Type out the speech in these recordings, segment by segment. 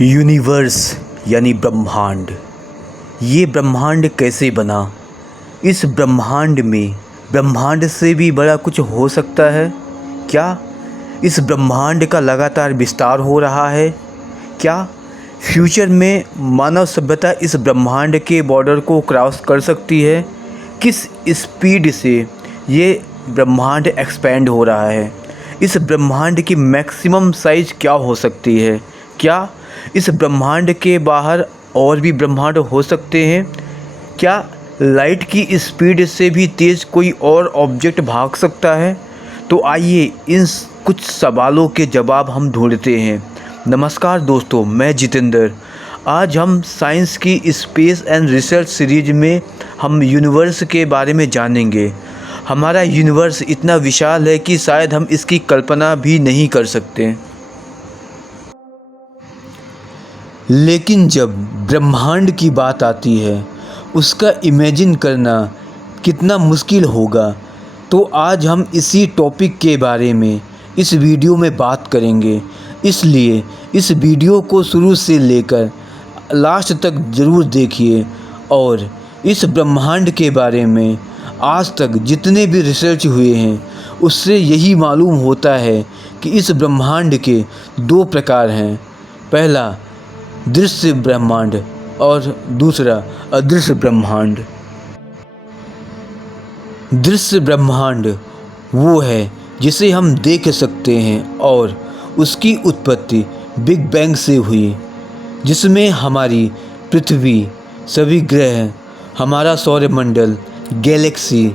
Universe यानी ब्रह्मांड। ये ब्रह्मांड कैसे बना? इस ब्रह्मांड में ब्रह्मांड से भी बड़ा कुछ हो सकता है क्या? इस ब्रह्मांड का लगातार विस्तार हो रहा है क्या? फ्यूचर में मानव सभ्यता इस ब्रह्मांड के बॉर्डर को क्रॉस कर सकती है? किस स्पीड से ये ब्रह्मांड एक्सपेंड हो रहा है? इस ब्रह्मांड की मैक्सिमम साइज़ क्या हो सकती है? क्या इस ब्रह्मांड के बाहर और भी ब्रह्मांड हो सकते हैं? क्या लाइट की स्पीड से भी तेज़ कोई और ऑब्जेक्ट भाग सकता है? तो आइए इन कुछ सवालों के जवाब हम ढूंढते हैं। नमस्कार दोस्तों, मैं जितेंद्र। आज हम साइंस की स्पेस एंड रिसर्च सीरीज में हम यूनिवर्स के बारे में जानेंगे। हमारा यूनिवर्स इतना विशाल है कि शायद हम इसकी कल्पना भी नहीं कर सकते। लेकिन जब ब्रह्मांड की बात आती है, उसका इमेजिन करना कितना मुश्किल होगा। तो आज हम इसी टॉपिक के बारे में इस वीडियो में बात करेंगे। इसलिए इस वीडियो को शुरू से लेकर लास्ट तक ज़रूर देखिए। और इस ब्रह्मांड के बारे में आज तक जितने भी रिसर्च हुए हैं, उससे यही मालूम होता है कि इस ब्रह्मांड के दो प्रकार हैं। पहला दृश्य ब्रह्मांड और दूसरा अदृश्य ब्रह्मांड। दृश्य ब्रह्मांड वो है जिसे हम देख सकते हैं और उसकी उत्पत्ति बिग बैंग से हुई, जिसमें हमारी पृथ्वी, सभी ग्रह, हमारा सौरमंडल, गैलेक्सी,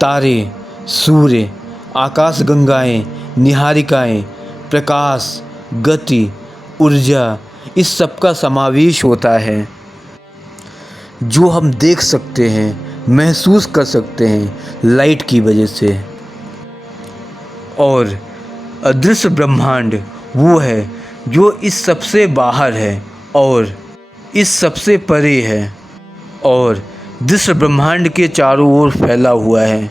तारे, सूर्य, आकाशगंगाएं, निहारिकाएं, प्रकाश, गति, ऊर्जा, इस सब का समावेश होता है, जो हम देख सकते हैं, महसूस कर सकते हैं लाइट की वजह से। और अदृश्य ब्रह्मांड वो है जो इस सबसे बाहर है और इस सबसे परे है और दृश्य ब्रह्मांड के चारों ओर फैला हुआ है।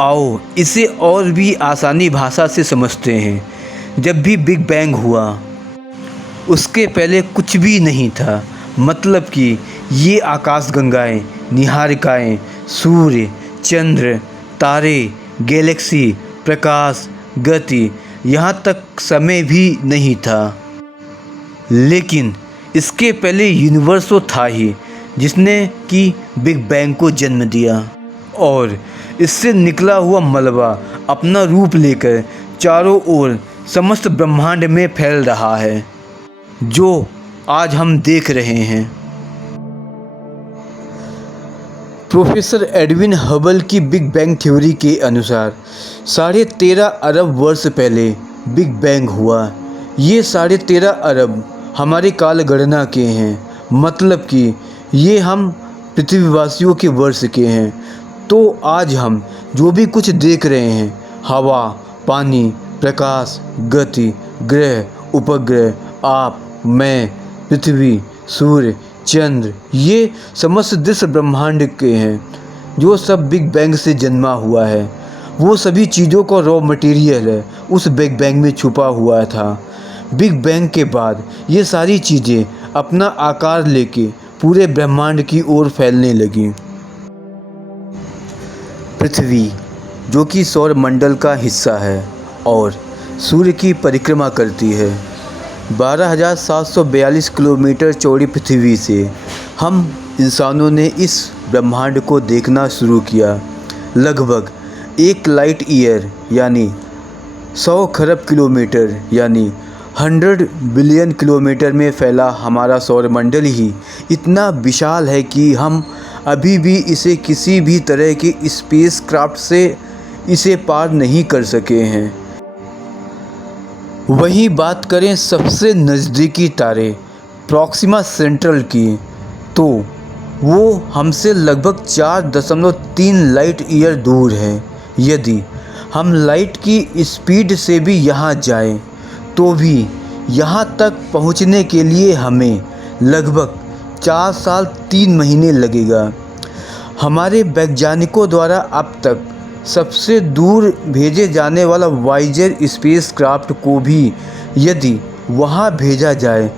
आओ इसे और भी आसानी भाषा से समझते हैं। जब भी बिग बैंग हुआ, उसके पहले कुछ भी नहीं था। मतलब कि ये आकाशगंगाएं, निहारिकाएं, सूर्य, चंद्र, तारे, गैलेक्सी, प्रकाश, गति, यहाँ तक समय भी नहीं था। लेकिन इसके पहले यूनिवर्स तो था ही, जिसने कि बिग बैंग को जन्म दिया। और इससे निकला हुआ मलबा अपना रूप लेकर चारों ओर समस्त ब्रह्मांड में फैल रहा है, जो आज हम देख रहे हैं। प्रोफेसर एडविन हबल की बिग बैंग थ्योरी के अनुसार 13.5 अरब वर्ष पहले बिग बैंग हुआ। ये 13.5 अरब हमारे काल गणना के हैं, मतलब कि ये हम पृथ्वीवासियों के वर्ष के हैं। तो आज हम जो भी कुछ देख रहे हैं, हवा, पानी, प्रकाश, गति, ग्रह, उपग्रह, आप, मैं, पृथ्वी, सूर्य, चंद्र, ये समस्त दृश्य ब्रह्मांड के हैं, जो सब बिग बैंग से जन्मा हुआ है। वो सभी चीज़ों का रॉ मटेरियल है, उस बिग बैंग में छुपा हुआ था। बिग बैंग के बाद ये सारी चीज़ें अपना आकार लेके पूरे ब्रह्मांड की ओर फैलने लगी। पृथ्वी, जो कि सौरमंडल का हिस्सा है और सूर्य की परिक्रमा करती है, 12,742 किलोमीटर चौड़ी पृथ्वी से हम इंसानों ने इस ब्रह्मांड को देखना शुरू किया। लगभग 1 लाइट ईयर यानी 100 खरब किलोमीटर यानी 100 बिलियन किलोमीटर में फैला हमारा सौरमंडल ही इतना विशाल है कि हम अभी भी इसे किसी भी तरह के स्पेस क्राफ्ट से इसे पार नहीं कर सके हैं। वहीं बात करें सबसे नज़दीकी तारे प्रॉक्सिमा सेंट्रल की, तो वो हमसे लगभग 4.3 लाइट ईयर दूर है। यदि हम लाइट की स्पीड से भी यहाँ जाएं, तो भी यहाँ तक पहुँचने के लिए हमें लगभग 4 साल 3 महीने लगेगा। हमारे वैज्ञानिकों द्वारा अब तक सबसे दूर भेजे जाने वाला वाइजर स्पेसक्राफ्ट को भी यदि वहां भेजा जाए,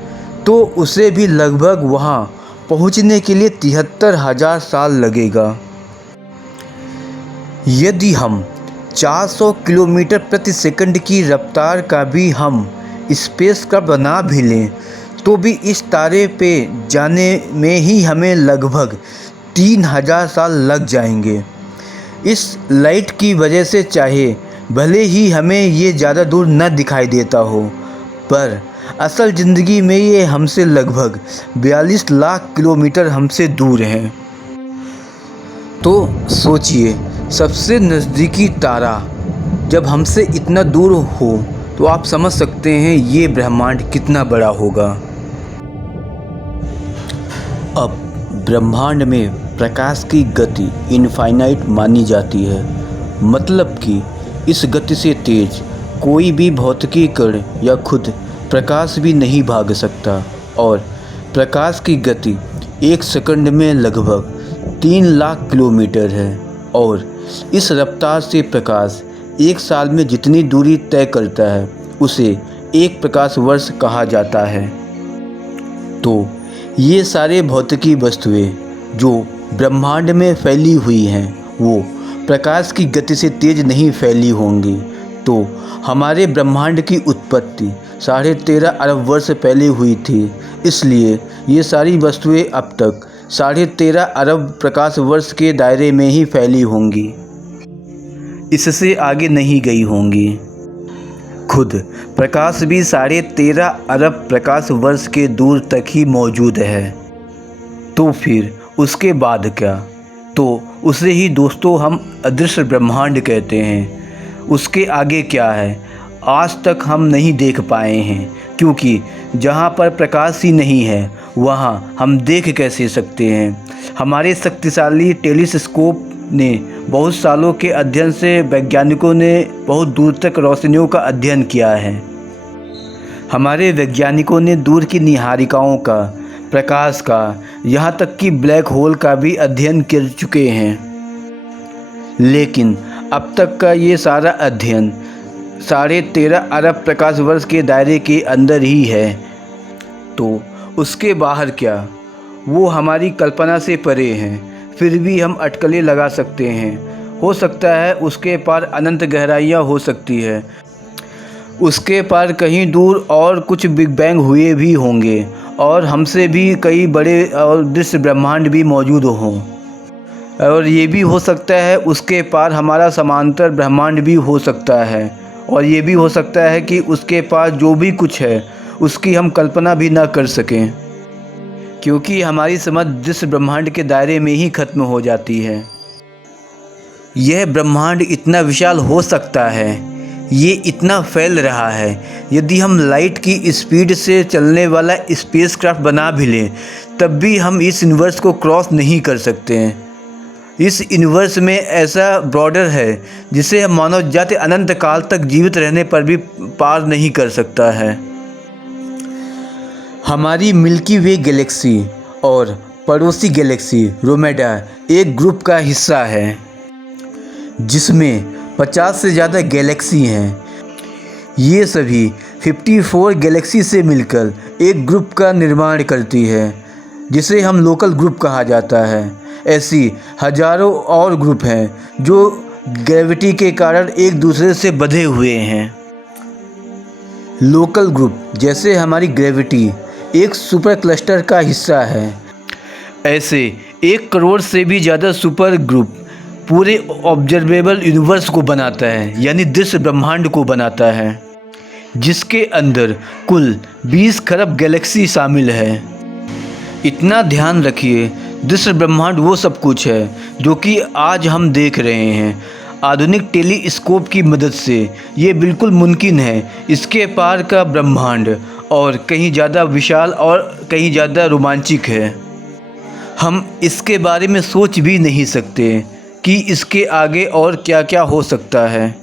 तो उसे भी लगभग वहाँ पहुँचने के लिए 73,000 साल लगेगा। यदि हम 400 किलोमीटर प्रति सेकंड की रफ्तार का भी हम स्पेस का बना भी लें तो भी इस तारे पे जाने में ही हमें लगभग 3,000 साल लग जाएंगे। इस लाइट की वजह से चाहे भले ही हमें ये ज़्यादा दूर न दिखाई देता हो, पर असल ज़िंदगी में ये हमसे लगभग 42 लाख किलोमीटर हमसे दूर हैं। तो सोचिए, सबसे नज़दीकी तारा जब हमसे इतना दूर हो तो आप समझ सकते हैं ये ब्रह्मांड कितना बड़ा होगा। अब ब्रह्मांड में प्रकाश की गति इनफाइनाइट मानी जाती है, मतलब कि इस गति से तेज कोई भी भौतिकी कण या खुद प्रकाश भी नहीं भाग सकता, और प्रकाश की गति 1 सेकंड में लगभग 3 लाख किलोमीटर है, और इस रफ्तार से प्रकाश 1 साल में जितनी दूरी तय करता है उसे 1 प्रकाश वर्ष कहा जाता है। तो ये सारे भौतिकी वस्तुएं जो ब्रह्मांड में फैली हुई हैं वो प्रकाश की गति से तेज नहीं फैली होंगी। तो हमारे ब्रह्मांड की उत्पत्ति 13.5 अरब वर्ष पहले हुई थी, इसलिए ये सारी वस्तुएं अब तक 13.5 अरब प्रकाश वर्ष के दायरे में ही फैली होंगी, इससे आगे नहीं गई होंगी। खुद प्रकाश भी 13.5 अरब प्रकाश वर्ष के दूर तक ही मौजूद है। तो फिर उसके बाद क्या? तो उसे ही दोस्तों हम अदृश्य ब्रह्मांड कहते हैं। उसके आगे क्या है आज तक हम नहीं देख पाए हैं, क्योंकि जहाँ पर प्रकाश ही नहीं है वहाँ हम देख कैसे सकते हैं। हमारे शक्तिशाली टेलीस्कोप ने बहुत सालों के अध्ययन से वैज्ञानिकों ने बहुत दूर तक रोशनियों का अध्ययन किया है। हमारे वैज्ञानिकों ने दूर की निहारिकाओं का, प्रकाश का, यहाँ तक कि ब्लैक होल का भी अध्ययन कर चुके हैं। लेकिन अब तक का ये सारा अध्ययन 13.5 अरब प्रकाश वर्ष के दायरे के अंदर ही है। तो उसके बाहर क्या, वो हमारी कल्पना से परे हैं। फिर भी हम अटकलें लगा सकते हैं। हो सकता है उसके पार अनंत गहराइयाँ हो सकती है, उसके पार कहीं दूर और कुछ बिग बैंग हुए भी होंगे, और हमसे भी कई बड़े और दृश्य ब्रह्मांड भी मौजूद हों। और ये भी हो सकता है उसके पार हमारा समांतर ब्रह्मांड भी हो सकता है, और ये भी हो सकता है कि उसके पास जो भी कुछ है उसकी हम कल्पना भी ना कर सकें, क्योंकि हमारी समझ दृश्य ब्रह्मांड के दायरे में ही ख़त्म हो जाती है। यह ब्रह्मांड इतना विशाल हो सकता है, ये इतना फैल रहा है, यदि हम लाइट की स्पीड से चलने वाला स्पेसक्राफ्ट बना भी लें तब भी हम इस यूनिवर्स को क्रॉस नहीं कर सकते हैं। इस यूनिवर्स में ऐसा बॉर्डर है जिसे मानव जाति अनंत काल तक जीवित रहने पर भी पार नहीं कर सकता है। हमारी मिल्की वे गैलेक्सी और पड़ोसी गैलेक्सी रोमेडा एक ग्रुप का हिस्सा है जिसमें 50 से ज़्यादा गैलेक्सी हैं। ये सभी 54 गैलेक्सी से मिलकर एक ग्रुप का निर्माण करती है जिसे हम लोकल ग्रुप कहा जाता है। ऐसी हजारों और ग्रुप हैं जो ग्रेविटी के कारण एक दूसरे से बंधे हुए हैं। लोकल ग्रुप जैसे हमारी ग्रेविटी एक सुपर क्लस्टर का हिस्सा है, ऐसे 1 करोड़ से भी ज़्यादा सुपर ग्रुप पूरे ऑब्जर्वेबल यूनिवर्स को बनाता है, यानी दृश्य ब्रह्मांड को बनाता है, जिसके अंदर कुल 20 खरब गैलेक्सी शामिल है। इतना ध्यान रखिए, दृश्य ब्रह्मांड वो सब कुछ है जो कि आज हम देख रहे हैं। आधुनिक टेलीस्कोप की मदद से ये बिल्कुल मुमकिन है। इसके पार का ब्रह्मांड और कहीं ज़्यादा विशाल और कहीं ज़्यादा रोमांचक है। हम इसके बारे में सोच भी नहीं सकते कि इसके आगे और क्या क्या हो सकता है,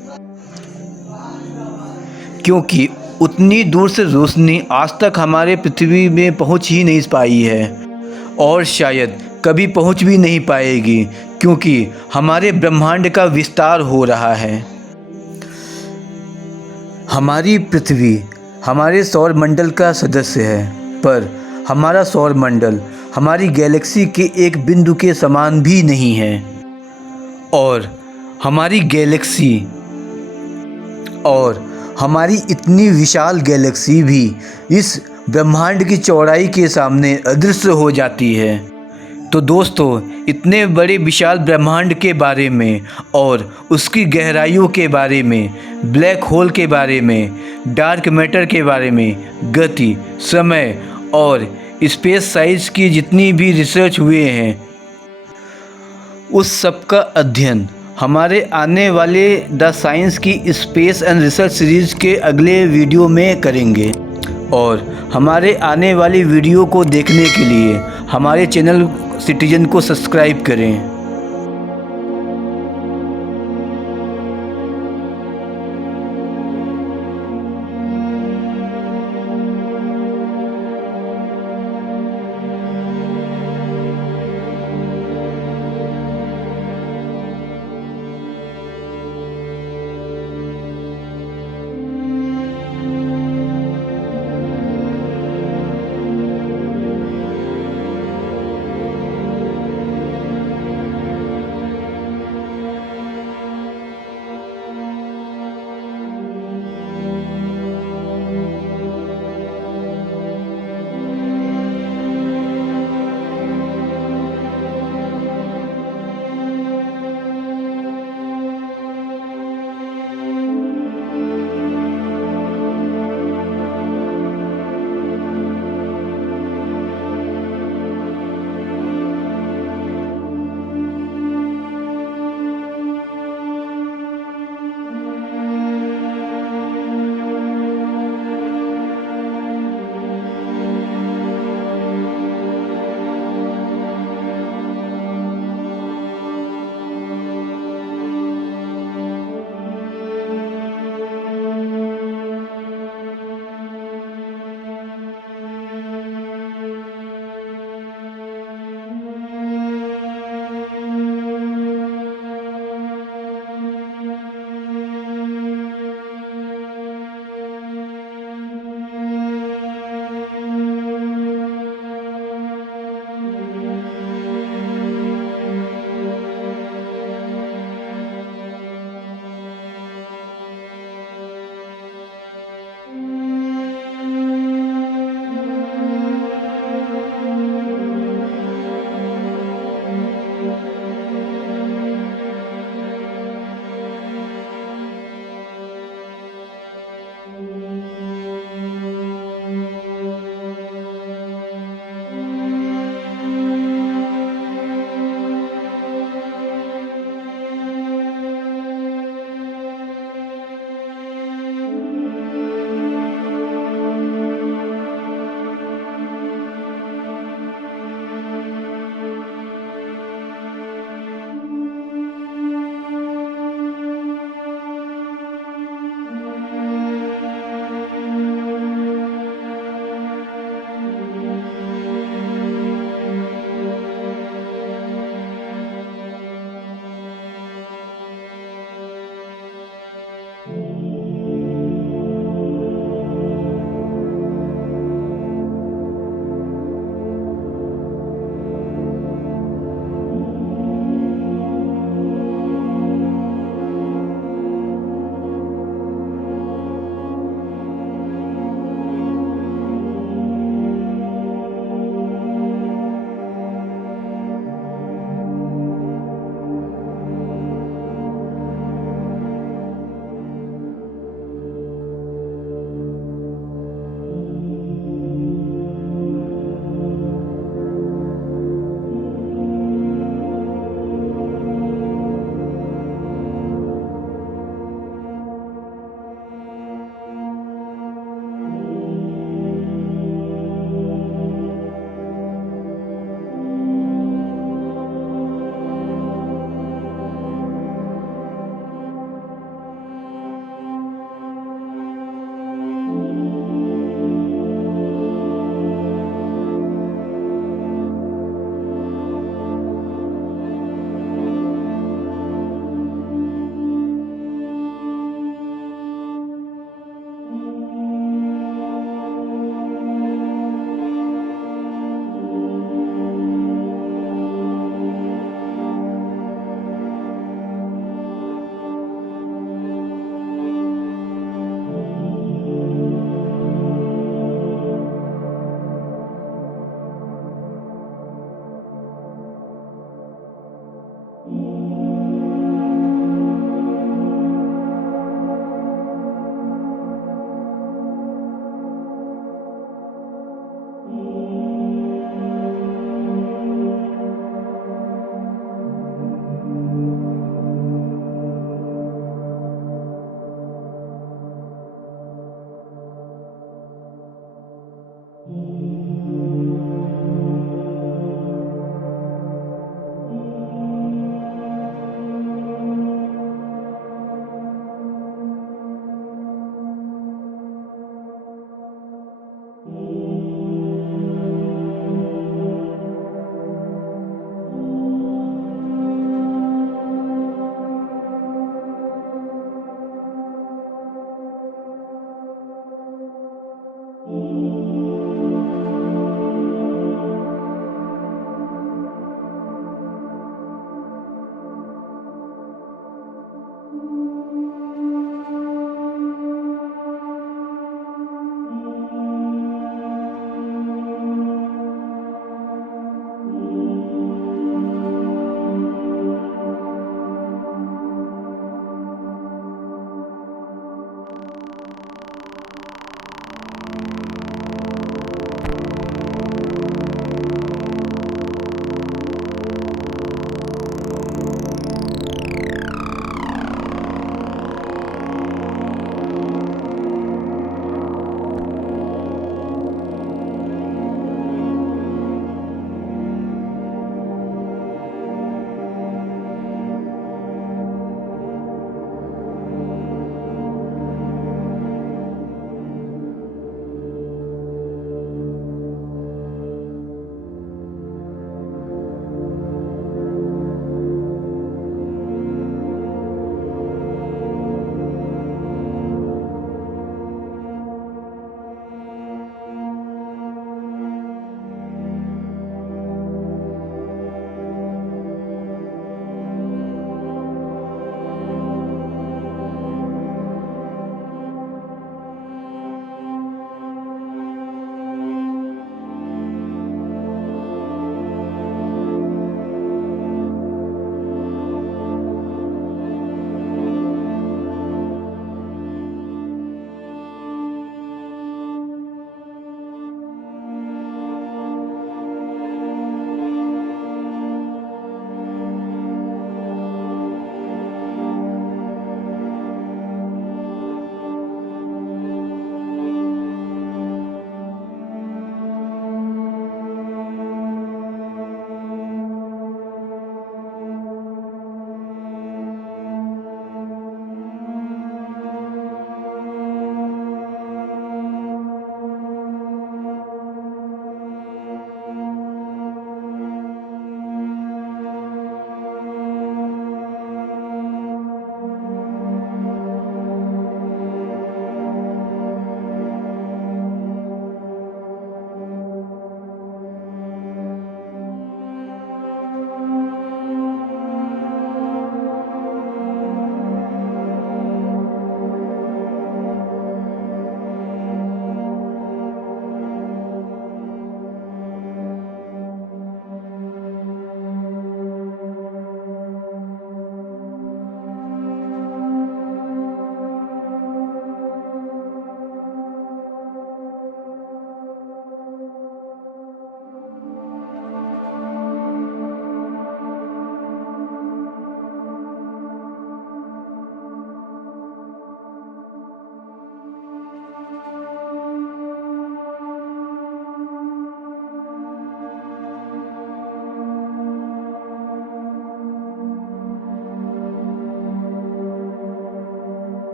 क्योंकि उतनी दूर से रोशनी आज तक हमारे पृथ्वी में पहुंच ही नहीं पाई है, और शायद कभी पहुंच भी नहीं पाएगी, क्योंकि हमारे ब्रह्मांड का विस्तार हो रहा है। हमारी पृथ्वी हमारे सौर मंडल का सदस्य है। पर हमारा सौरमंडल हमारी गैलेक्सी के एक बिंदु के समान भी नहीं है। और हमारी इतनी विशाल गैलेक्सी भी इस ब्रह्मांड की चौड़ाई के सामने अदृश्य हो जाती है। तो दोस्तों, इतने बड़े विशाल ब्रह्मांड के बारे में और उसकी गहराइयों के बारे में, ब्लैक होल के बारे में, डार्क मैटर के बारे में, गति, समय और स्पेस साइज की जितनी भी रिसर्च हुए हैं, उस सब का अध्ययन हमारे आने वाले द साइंस की स्पेस एंड रिसर्च सीरीज़ के अगले वीडियो में करेंगे। और हमारे आने वाली वीडियो को देखने के लिए हमारे चैनल सिटीजन को सब्सक्राइब करें।